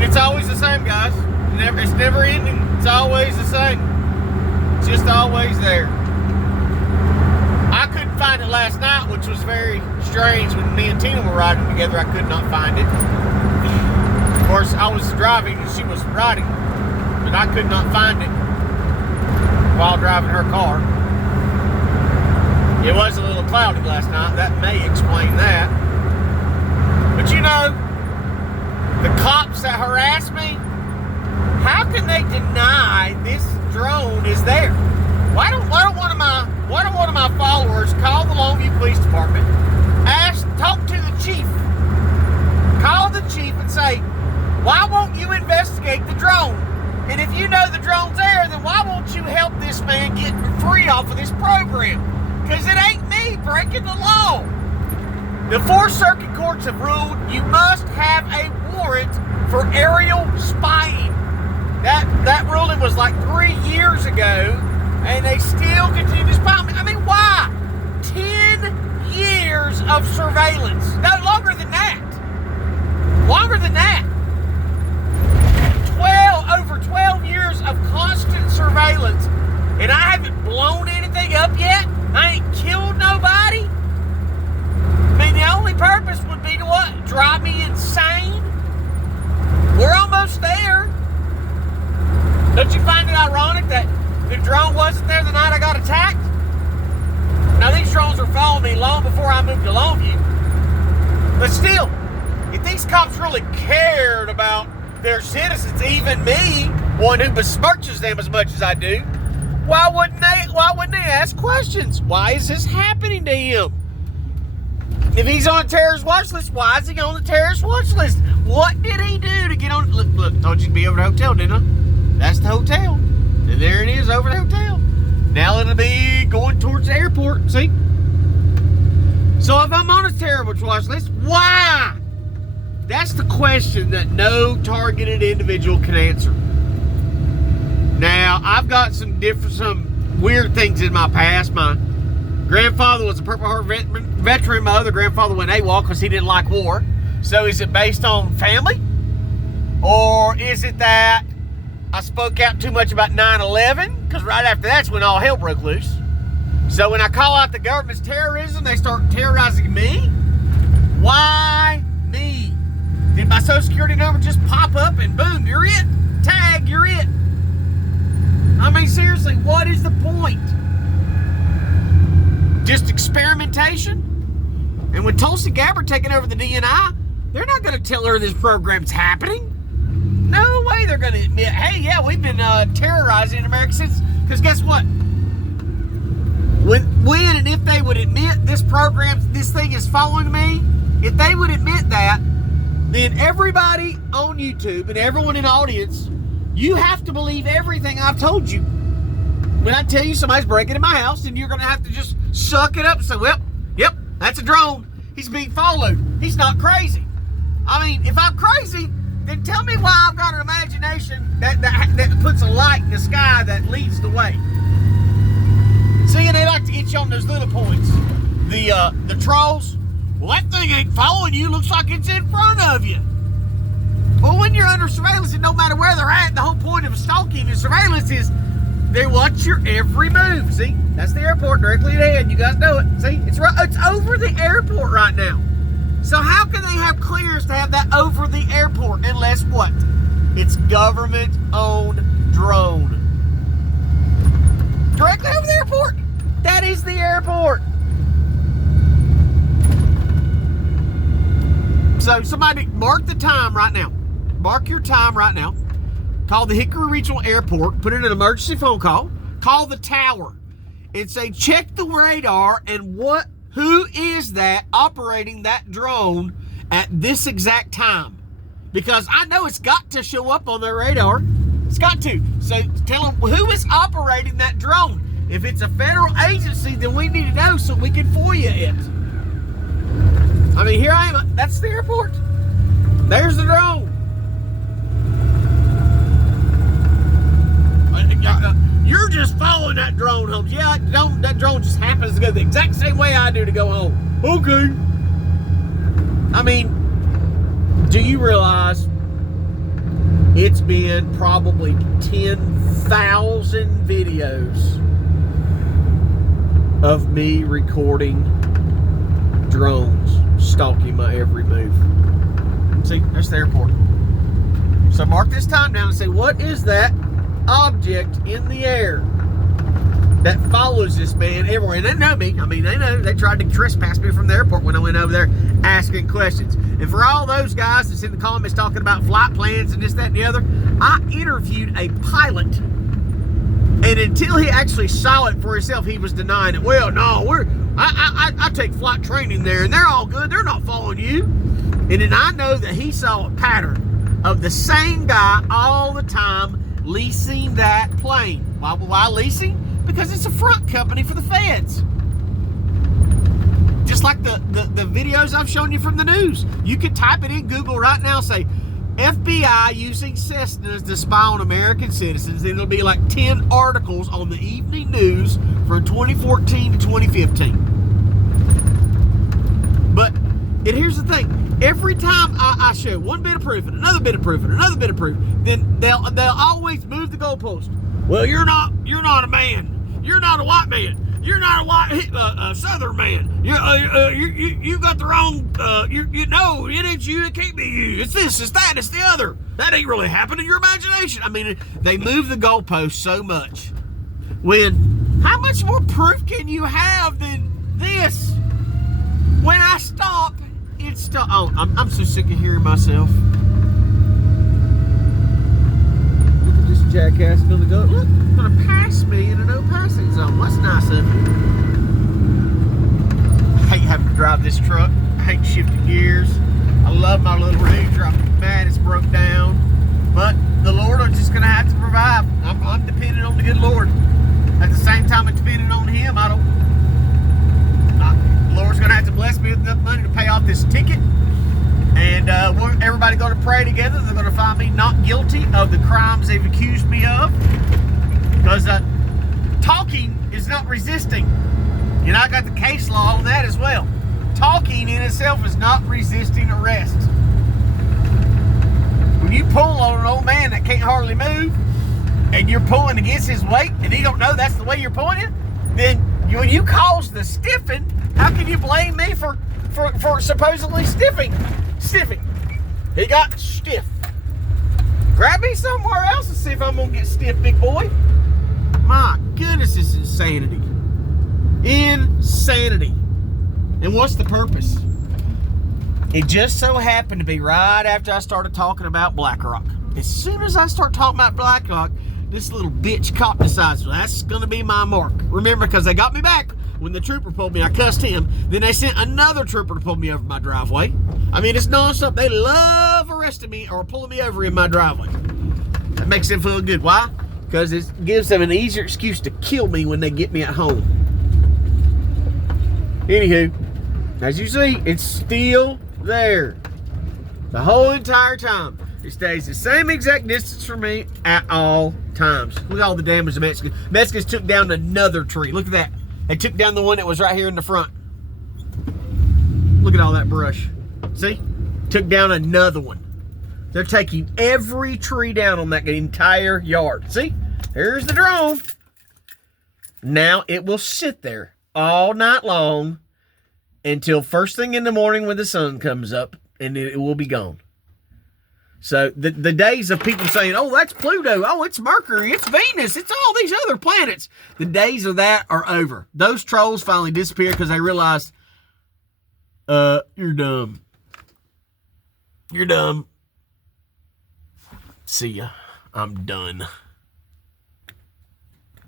And it's always the same, guys. It's never ending. It's always the same. It's just always there. I couldn't find it last night, which was very strange. When me and Tina were riding together, I could not find it. Of course, I was driving and she was riding, but I could not find it while driving her car. It was a little cloudy last night. That may explain that. But you know, the cops that harassed me, how can they deny this drone is there? Why don't one of my followers call the Longview Police Department, talk to the chief, call the chief and say, why won't you investigate the drone? And if you know the drone's there, then why won't you help this man get free off of this program? Because it ain't me breaking the law. The 4th Circuit courts have ruled you must have a warrant for aerial spying. That ruling was like 3 years ago, and they still continue to spy. I mean, why? 10 years of surveillance. No, longer than that. Longer than that. Over 12 years of constant surveillance, and I haven't blown anything up yet. I ain't killed nobody. I mean, the only purpose would be to what? Drive me insane? We're almost there. Don't you find it ironic that the drone wasn't there the night I got attacked? Now, these drones were following me long before I moved to Longview. But still, if these cops really cared about their citizens, even me, one who besmirches them as much as I do, why wouldn't they ask questions? Why is this happening to him? If he's on a terrorist watch list, why is he on the terrorist watch list? What did he do to get on? Look, told you to be over the hotel, didn't I? That's the hotel. And there it is over the hotel. Now it'll be going towards the airport, see? So if I'm on a terrorist watch list, why? That's the question that no targeted individual can answer. Now, I've got some weird things in my past. My grandfather was a Purple Heart veteran. My other grandfather went AWOL because he didn't like war. So is it based on family? Or is it that I spoke out too much about 9/11? Because right after that's when all hell broke loose. So when I call out the government's terrorism, they start terrorizing me? Why me? Did my social security number just pop up and boom, you're it? Tag, you're it. I mean, seriously, what is the point? Just experimentation? And when Tulsi Gabbard taking over the DNI, they're not going to tell her this program's happening. No way they're going to admit, hey, yeah, we've been terrorizing America since, because guess what? When and if they would admit this thing is following me, if they would admit that, then everybody on YouTube and everyone in the audience, you have to believe everything I've told you. When I tell you somebody's breaking in my house, then you're going to have to just suck it up and say, well, yep, that's a drone. He's being followed. He's not crazy. I mean, if I'm crazy, then tell me why I've got an imagination that puts a light in the sky that leads the way. See, and they like to get you on those little points. The trolls, well, that thing ain't following you. Looks like it's in front of you. Well, when you're under surveillance, and no matter where they're at, the whole point of stalking and surveillance is they watch your every move. See, that's the airport directly ahead. You guys know it. See, it's over the airport right now. So how can they have clearance to have that over the airport unless what? It's government-owned drone. Directly over the airport. That is the airport. So somebody mark the time right now. Mark your time right now. Call the Hickory Regional Airport. Put in an emergency phone call. Call the tower and say, check the radar and who is that operating that drone at this exact time? Because I know it's got to show up on their radar. It's got to. So tell them who is operating that drone. If it's a federal agency, then we need to know so we can FOIA it. I mean, here I am. That's the airport. There's the drone. You're just following that drone home. Yeah, that drone just happens to go the exact same way I do to go home. Okay. I mean, do you realize It's been probably 10,000 videos of me recording drones stalking my every move. See, there's the airport. So mark this time down and say, what is that object in the air that follows this man everywhere? And they know me. I mean, they know. They tried to trespass me from the airport when I went over there asking questions. And for all those guys that's in the comments talking about flight plans and this, that, and the other, I interviewed a pilot. And until he actually saw it for himself, he was denying it. Well, no, I take flight training there, and they're all good. They're not following you. And then I know that he saw a pattern of the same guy all the time leasing that plane. Why leasing? Because it's a front company for the feds. Just like the videos I've shown you from the news. You could type it in Google right now, say FBI using Cessnas to spy on American citizens, and it'll be like 10 articles on the evening news from 2014 to 2015. But here's the thing. Every time I show one bit of proof and another bit of proof and another bit of proof, then they'll always move the goalpost. Well, you're not a man. You're not a white man. You're not a white Southern man. You got the wrong. No, it ain't you. It can't be you. It's this. It's that. It's the other. That ain't really happened in your imagination. I mean, they move the goalpost so much. When how much more proof can you have than this? When I stop, it's stop. Oh, I'm so sick of hearing myself. Look at this jackass gonna go. Look, gonna pass me in a no passing zone. That's nice of you. I hate having to drive this truck. I hate shifting gears. I love my little Ranger. I'm mad it's broke down, but the Lord is just gonna have to provide. I'm depending on the good Lord. At the same time, I'm depending on Him. The Lord's gonna have to bless me with enough money to pay off this ticket. And everybody going to pray together. They're going to find me not guilty of the crimes they've accused me of. Because talking is not resisting. And I got the case law on that as well. Talking in itself is not resisting arrest. When you pull on an old man that can't hardly move, and you're pulling against his weight, and he don't know that's the way you're pulling it, then when you cause the stiffing, how can you blame me for supposedly stiffing? He got stiff. Grab me somewhere else and see if I'm gonna get stiff, big boy. My goodness, this is insanity. Insanity. And what's the purpose? It just so happened to be right after I started talking about BlackRock. As soon as I start talking about BlackRock, this little bitch cop decides, well, that's gonna be my mark. Remember, because they got me back. When the trooper pulled me, I cussed him. Then they sent another trooper to pull me over my driveway. I mean, it's nonstop. They love arresting me or pulling me over in my driveway. That makes them feel good. Why? Because it gives them an easier excuse to kill me when they get me at home. Anywho, as you see, it's still there. The whole entire time. It stays the same exact distance from me at all times. Look at all the damage the Mexicans. Mexicans took down another tree. Look at that. They took down the one that was right here in the front. Look at all that brush. See? Took down another one. They're taking every tree down on that entire yard. See? Here's the drone. Now it will sit there all night long until first thing in the morning when the sun comes up, and it will be gone. So the days of people saying, oh, that's Pluto, oh, it's Mercury, it's Venus, it's all these other planets, the days of that are over. Those trolls finally disappeared because they realized, you're dumb. You're dumb. See ya. I'm done.